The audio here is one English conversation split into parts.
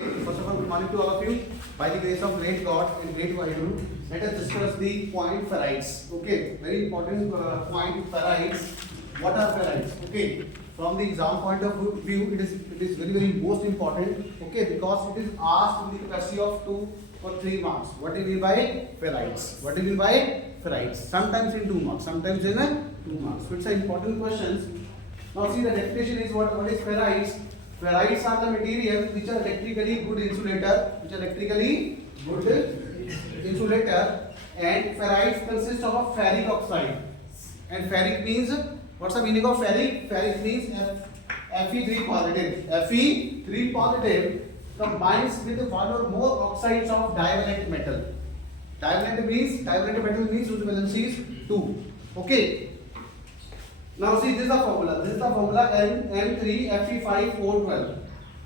First of all, good morning to all of you. By the grace of great God and great Vaheguru, let us discuss the point ferrites. Okay, very important point ferrites. What are ferrites? Okay, from the exam point of view, it is very most important. Okay, because it is asked in the capacity of 2 or 3 marks. What do you mean by ferrites? What do you mean by ferrites? Sometimes in 2 marks, sometimes in 2 marks. So it's an important question. Now see, the definition is what is ferrites? Ferrites are the materials which are electrically good insulator, and ferrites consist of a ferric oxide. And ferric means, what's the meaning of ferric? Ferric means Fe3 positive. Fe3 positive combines with one or more oxides of divalent metal. Divalent metal means whose valency is 2. Okay. Now see, this is the formula. This is the formula M3Fe5O12.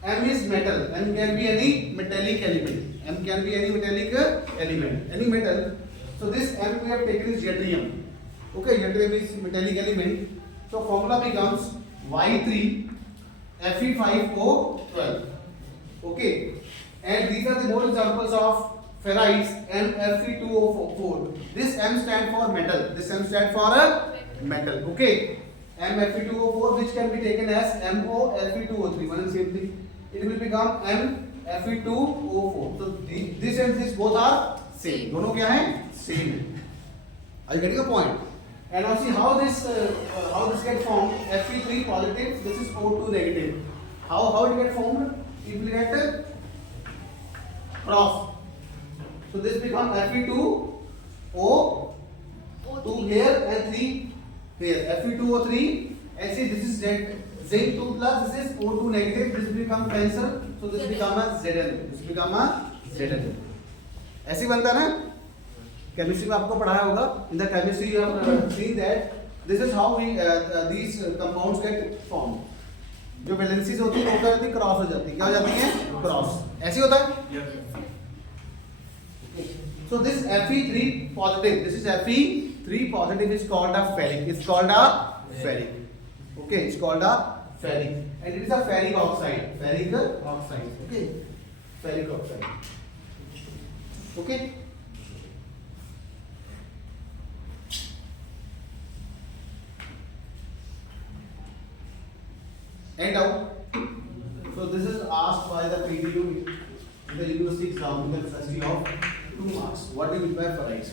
M is metal. M can be any metallic element. Any metal. So this M we have taken is yttrium. Okay, yttrium is metallic element. So formula becomes Y3Fe5O12. Okay, and these are the more examples of ferrites and Fe2O4. This M stand for metal. Metal. Okay. MFE2O4, which can be taken as MoFe2O3. One and same thing. It will become MFE2O4. So this and this both are same. दोनों क्या हैं? Same है. Are you getting the point? And now see how this get formed. Fe3 positive. This is O2 negative. How it get formed? It will get cross. So this becomes Fe2O2 here and 3 here. Fe2O3, and see this is Zinc 2 plus, this is O2 negative, this become cancel, so this become a Zn. ऐसे बनता है ना, chemistry में आपको पढ़ाया होगा. In the chemistry you have seen that this is how these compounds get formed. जो valencies होती है वो क्या होती है? क्रॉस हो जाती है. क्या हो जाती है? क्रॉस. ऐसे होता है. So this Fe3 positive, this is Fe3 positive is called a ferric. Okay, it's called a ferric, and it is a ferric oxide. Okay, ferric oxide. Okay. And now, so this is asked by the PDU in the university exam in the capacity of 2 marks. What do you mean by ferrites?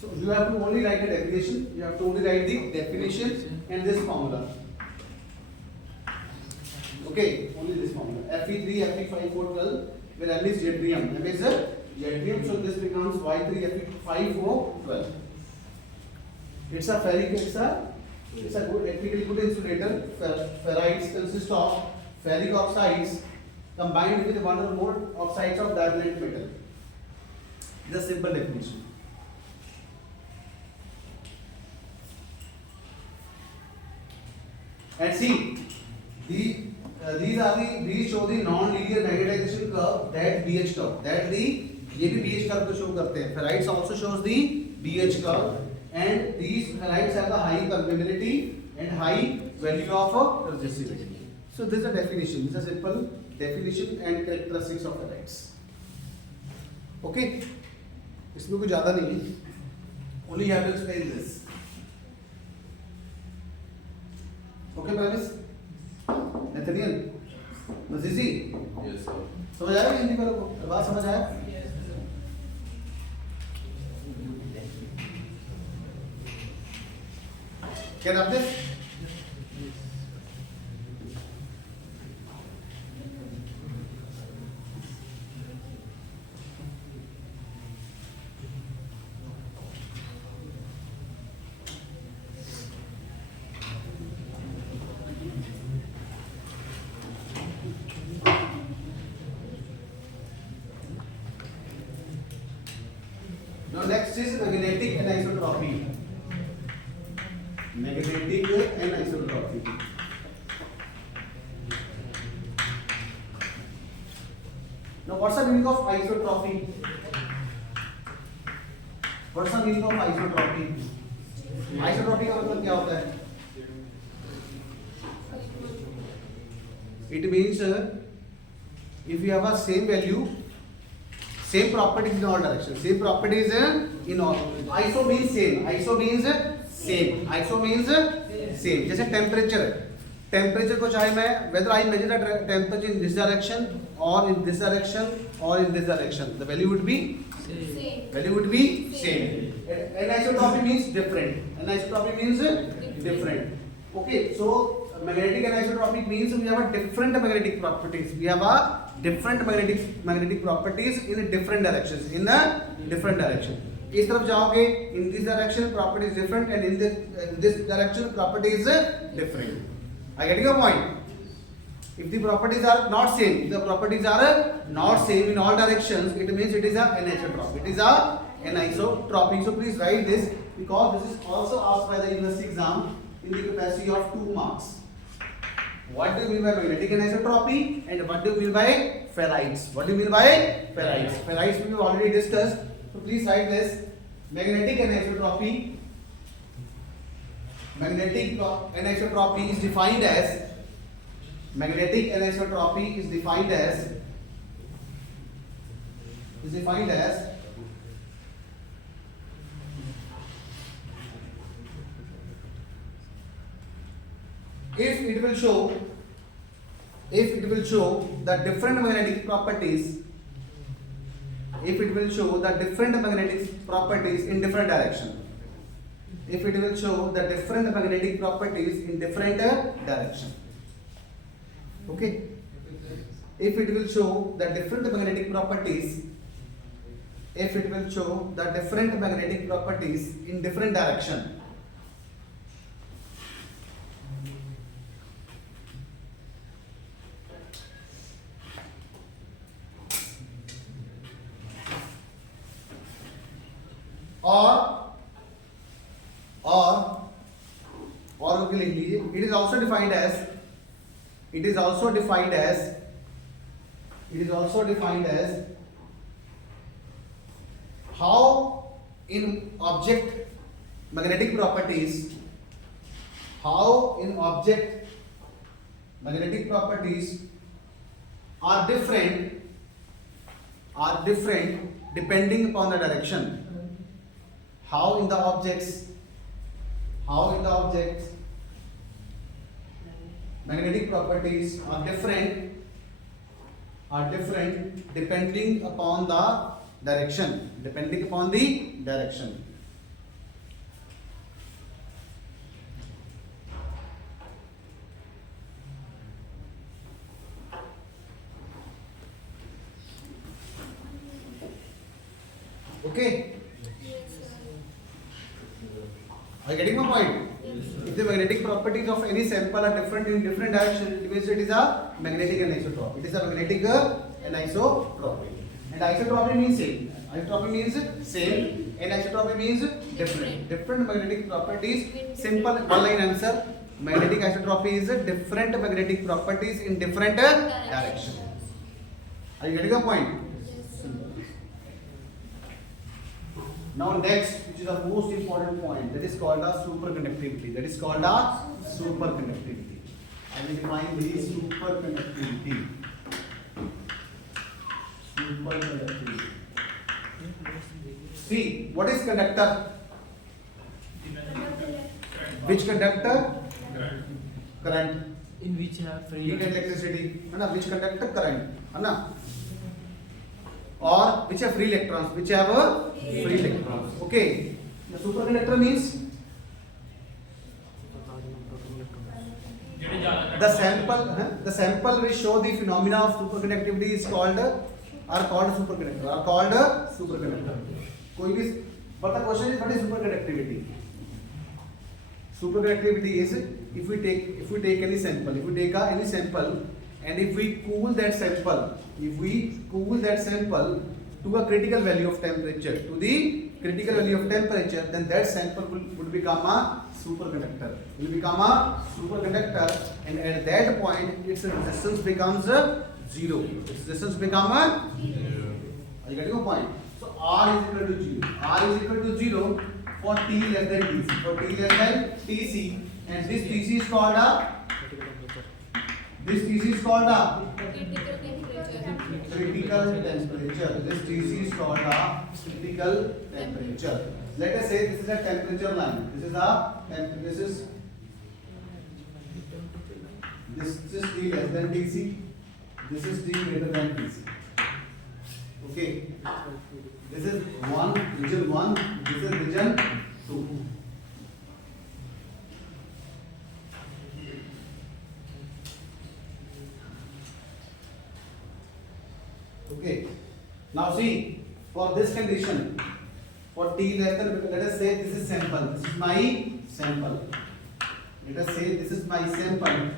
So you have to only write the definition. You have to only write the definition and this formula. Okay, only this formula. Fe3, Fe5O12, where M is yttrium. So this becomes Y3Fe5O12. It's a ferric. It's a good electrically good insulator. Ferrites consist of ferric oxides combined with one or more oxides of divalent metal. This is a simple definition. And see, these show the non-linear magnetization curve, that BH curve. ये भी BH curve को show करते हैं. Ferrites also shows the BH curve, and these ferrites have the high permeability and high value of resistivity. So this is a definition. This is a simple definition and characteristics of ferrites. Okay, इसमें कुछ ज़्यादा नहीं है. Only you have to explain this. Okay, Paris? Nathaniel? Nazizi? Yes, sir. समझ आया हिंदी वालों को? बात समझ आया? Yes, sir. Can I have this? Now next is magnetic anisotropy. Now what's the meaning of isotropy? Isotropy का मतलब क्या होता है? it means if you have a same value, same properties in all directions, same properties in all. ISO means same, ISO means same, ISO means same. जैसे temperature को चाहे मैं whether I measure the temperature in this direction or in this direction or in this direction, the value would be same. Value would be same. Anisotropy means different. Anisotropy means different. Okay, so magnetic anisotropy means we have a different magnetic properties. We have a different magnetic properties in different directions. In a different direction. इस तरफ जाओगे, in this direction property is different, and in this direction property is different. I get your point. If the properties are not same, if the properties are not same in all directions, it means it is a anisotropy. It is a anisotropy. So please write this, because this is also asked by the university exam in the capacity of 2 marks. What do you mean by magnetic anisotropy and what do you mean by ferrites? What do you mean by ferrites? Ferrites we have already discussed. So please write this. Magnetic anisotropy. Magnetic anisotropy is defined as if it will show the different magnetic properties, if it will show the different magnetic properties in different direction, if it will show the different magnetic properties in different direction. Okay, if it will show the different magnetic properties, if it will show the different magnetic properties in different direction, और लिख लीजिए, it is also defined as how in object magnetic properties are different depending upon the direction. How in the objects magnetic properties are different depending upon the direction. Okay. Are you getting my point? If the magnetic properties of any sample are different in different directions, it means it is a magnetic anisotropy. It is a magnetic anisotropy. And isotropy means same. Isotropy means same. Anisotropy means different. Different magnetic properties. Simple one-line answer. Magnetic isotropy is different magnetic properties in different directions. Are you getting a point? Now next, which is the most important point, that is called a superconductivity. I will define the superconductivity. See, what is conductor? Which conductor? Current. In which have free Heat and electricity. Which conductor? Current. Or which have free electrons? Okay. The superconductor means the sample which show the phenomena of superconductivity is called superconductor. But the question is, what is superconductivity? Superconductivity is if we take any sample, and if we cool that sample, to a critical value of temperature, then that sample would become a superconductor. And at that point, its resistance becomes zero. Are you getting a point? So R is equal to 0 for T less than TC. And this TC is called a This TC is called a critical temperature. critical temperature. This TC is called a critical temperature. Let us say this is a temperature line. This is T less than TC. This is T greater than TC. Okay. This is region 1. This is region 2. Okay. Now see, for this condition, for T less than, let us say this is sample. This is my sample. Let us say this is my sample.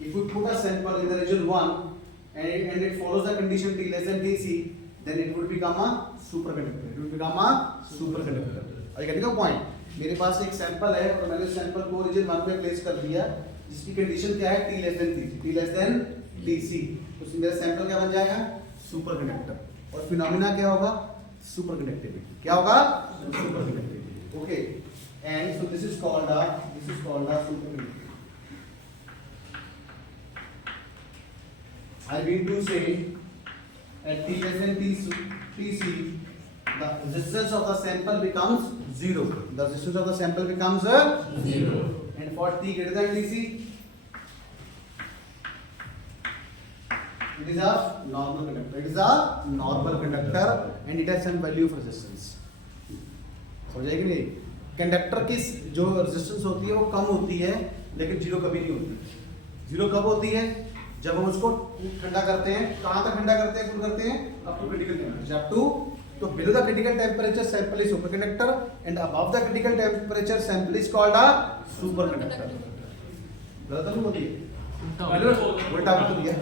If we put a sample in the region 1 and it follows the condition T less than Tc, then it would become a superconductor. It would become a superconductor. Are you getting the point? मेरे पास एक sample है और मैंने sample को reason 1 पे place कर दिया जिसकी कंडीशन क्या है T less than Tc, T less than Tc. तो मेरा सैंपल क्या बन जाएगा? सुपरकंडक्टर. और फिनोमिना क्या होगा? सुपरकंडक्टिविटी. क्या होगा? Superconductivity. Okay. And so this is called a superconductivity. I mean to say at T less than Tc, the resistance of the sample becomes 0. The resistance of the sample becomes 0. And for T greater than Tc, it is a normal conductor. It is a normal conductor and it has some value of resistance. समझे कि नहीं? Conductor की जो resistance होती है वो कम होती है लेकिन जीरो कभी नहीं होती. जीरो कब होती है? जब हम उसको ठंडा करते हैं. कहाँ तक ठंडा करते हैं? कूल करते हैं up to critical temperature. Up to, तो below the critical temperature sample is superconductor and above the critical temperature sample is called a superconductor. गलत नहीं होती है? उल्टा बोल दिया.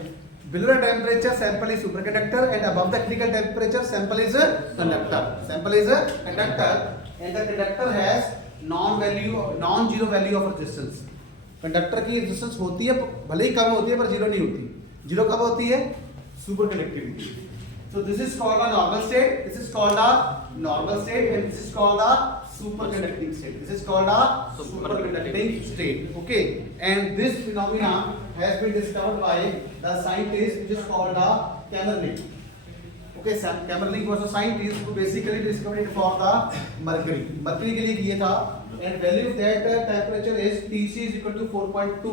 Below the temperature sample is superconductor and above the critical temperature sample is a conductor. Sample is a conductor and the conductor has non-zero value of resistance. Conductor की resistance होती है भले ही कम होती है पर जीरो नहीं होती. जीरो कब होती है? Superconductivity. So this is called a normal state. This is called a normal state and this is called a superconducting state. This is called a superconducting state. Okay. And this phenomena has been discovered by the scientist which is called a Kamerlingh. Okay, Kamerlingh was a scientist who basically discovered it for the mercury. Mercury के लिए किया था and value of that temperature is Tc is equal to 4.2.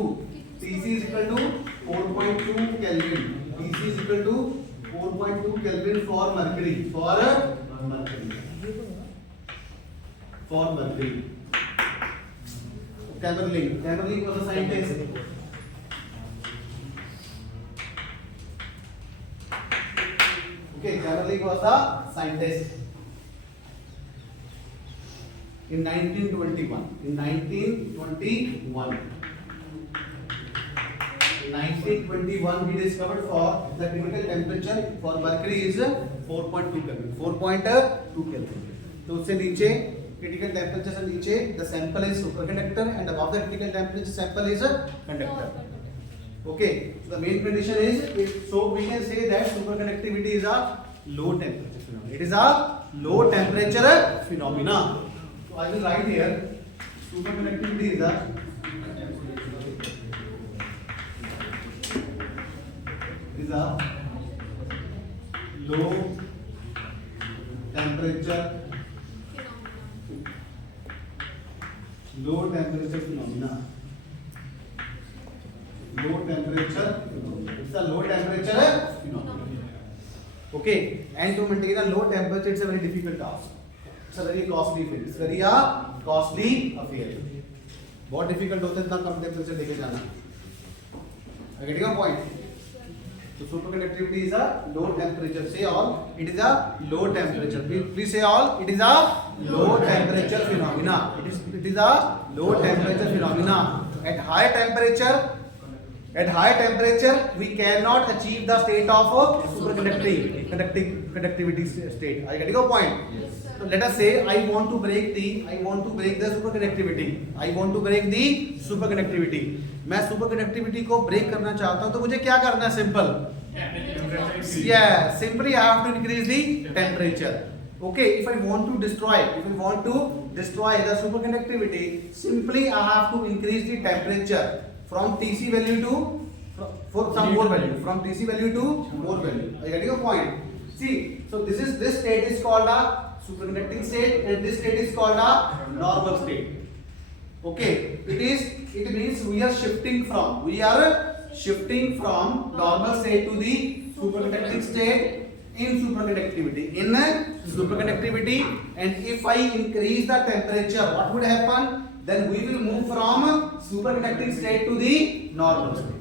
Tc is equal to 4.2 Kelvin. Tc is equal to 4.2 Kelvin for mercury. For mercury. Kamerlingh was a scientist. Okay, Kamerlingh was a scientist in 1921. In 1921, he discovered for the critical temperature for mercury is 4.2 Kelvin. 4.2 Kelvin. तो उससे नीचे critical temperature से नीचे the sample is superconductor and above the critical temperature sample is a conductor. Okay, so the main condition is so we can say that superconductivity is a low temperature phenomena. It is a low temperature phenomena. So I will write here superconductivity is a low temperature phenomena. It's a low temperature phenomena. Okay, and to maintain a low temperature it's a very difficult task. It's a very costly affair. It's very costly affair. बहुत difficult होता है इतना कम temperature लेके जाना. Are you getting a point? So superconductivity is a low temperature. Say all. It is a low temperature. Please say all. It is a low temperature phenomena. It is a low temperature phenomena. At high temperature, we cannot achieve the state of superconductivity state. Are you getting a point? Yes, sir. So let us say I want to break the superconductivity. I want to break the superconductivity. मैं superconductivity को break करना चाहता हूँ तो मुझे क्या करना है? Simple. Yeah, simply I have to increase the temperature. Okay, if I want to destroy the superconductivity, simply I have to increase the temperature from Tc value to for some more value, from TC value to more value. Are you getting a point? See, so this state is called a superconducting state, and this state is called a normal state. Okay, it means we are shifting from normal state to the superconducting state in superconductivity. And if I increase the temperature, what would happen? Then we will move from superconducting state to the normal state.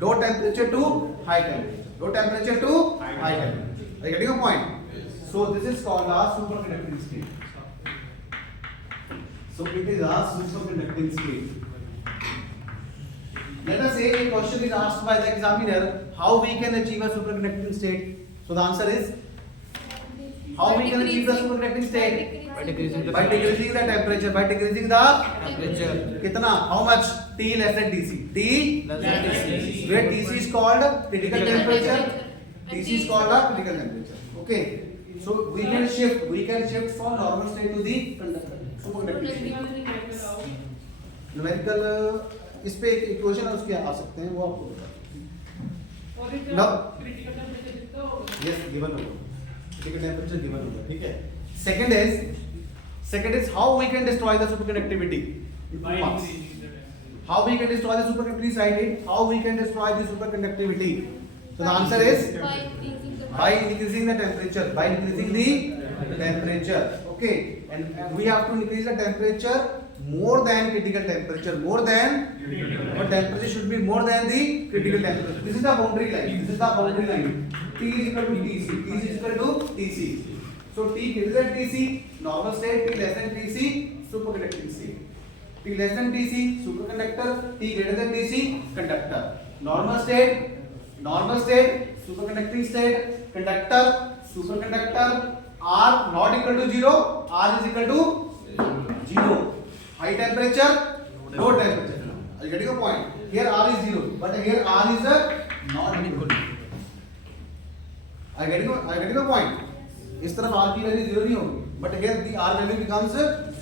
Low temperature to high temperature. Are you getting a point? So this is called a superconducting state. So it is a superconducting state. Let us say a question is asked by the examiner, how we can achieve a superconducting state? So the answer is, how we can achieve the superconducting state? By decreasing By decreasing the temperature. By decreasing the कितना? How much? T less than TC. T less than TC. Where TC is called critical temperature. And TC is called a critical temperature. Okay. So we can shift from normal state to the superconducting state. Numerical इस पे एक equation है, उसके आ सकते हैं, वो आपको बता यस गिवन होगा, क्रिटिकल टेम्परेचर गिवन होगा, ठीक है. Second is how we can destroy the superconductivity. How we can destroy the superconductivity side? How we can destroy the superconductivity? So the answer is by increasing the temperature. By increasing the temperature. Okay, and we have to increase the temperature more than critical temperature. But temperature should be more than the critical temperature. This is the boundary line. T is equal to TC. T is equal to TC. So T greater than TC, normal state. T less than TC, superconducting state. T less than TC, superconductor. T greater than TC, conductor. Normal state, superconducting state, conductor, superconductor. R not equal to 0. R is equal to 0. High temperature, low temperature. Are you getting a point? Here R is 0, but here R is not equal. Are you getting a point? इस तरफ R की value 0 नहीं होगी, but here the R value becomes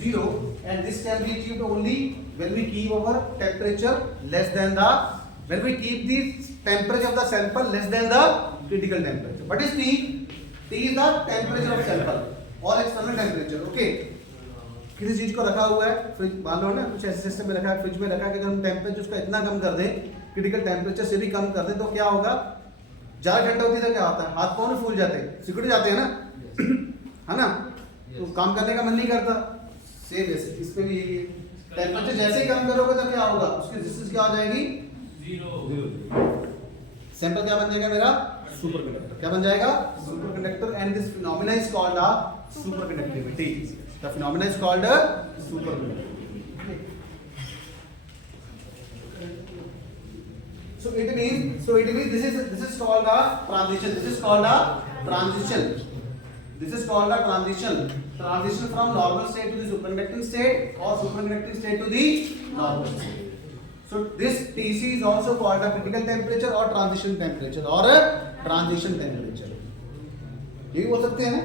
0, and this can be achieved only when we keep our temperature less than the, when we keep the temperature of the sample less than the critical temperature. What is T? T is the temperature of sample or external temperature. Okay. किसी चीज को रखा हुआ है, fridge मान लो ना, कुछ ऐसे सिस्टम में रखा है, फ्रिज में रखा है कि अगर हम टेम्परेचर उसका इतना कम कर दें, क्रिटिकल टेम्परेचर से भी कम कर दें, तो क्या होगा? ज्यादा ठंडा होती है तो क्या होता है? हाथ पांव फूल जाते हैं, सिकुड़ जाते हैं ना, है ना? तो काम करने का मन नहीं करता. सेम ऐसे इस पे भी यही है. टेम्परेचर जैसे ही कम करोगे तो क्या होगा? उसकी रेजिस्टेंस क्या हो जाएगी? 0. सैंपल क्या बन जाएगा मेरा? सुपरकंडक्टर. क्या बन जाएगा? Superconductor. And this phenomena is called a superconductivity. The phenomenon is called a superconductivity. So it means this is called a transition. This is called a transition. Transition from normal state to the superconducting state, or superconducting state to the normal state. So this TC is also called a critical temperature or transition temperature or a transition temperature. यही बोल सकते हैं.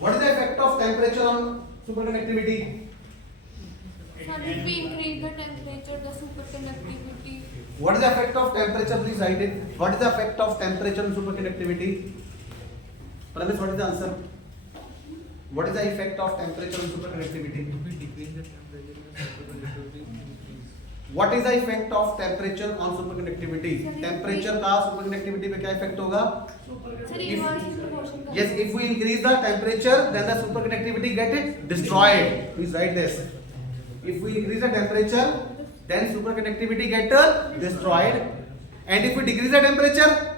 What is the effect of temperature on superconductivity? Sir, if we increase the temperature, the superconductivity. What is the effect of temperature? Please write it. What is the effect of temperature on superconductivity? Pramesh, what is the answer? What is the effect of temperature on superconductivity? What is the effect of temperature on superconductivity? Temperature का superconductivity पे क्या effect होगा? Sir, inverse proportion. Yes, if we increase the temperature, then the superconductivity get destroyed. Please write this. If we increase the temperature, then superconductivity get destroyed. And if we decrease the temperature,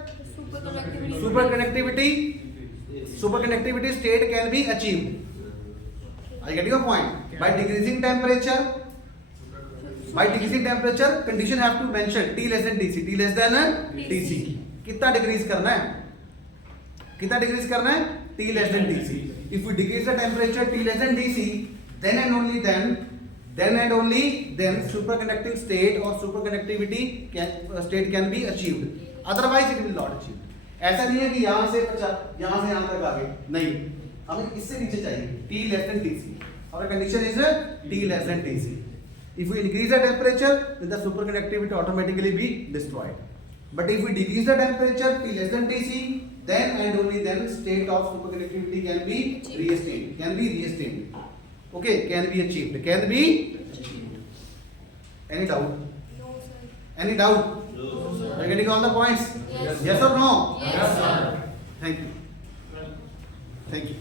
superconductivity state can be achieved. Are you getting a point? By decreasing temperature, condition have to mention T less than TC. T less than TC. कितना decrease करना है? T less than TC. If we decrease the temperature T less than TC, then and only then superconducting state or superconductivity state can be achieved. Otherwise it will not achieve. ऐसा नहीं है कि यहाँ से यहाँ तक आ गए, नहीं, हमें इससे नीचे चाहिए T less than TC. Our condition is T less than Tc. If we increase the temperature, then the superconductivity automatically be destroyed. But if we decrease the temperature T less than Tc, then and only then state of superconductivity can be reattained. Can be reattained. Okay, can be achieved. Can be. Any doubt? No, sir. Any doubt? No, sir. Are you getting all the points? Yes. Yes or no? Yes, sir. Thank you. Thank you.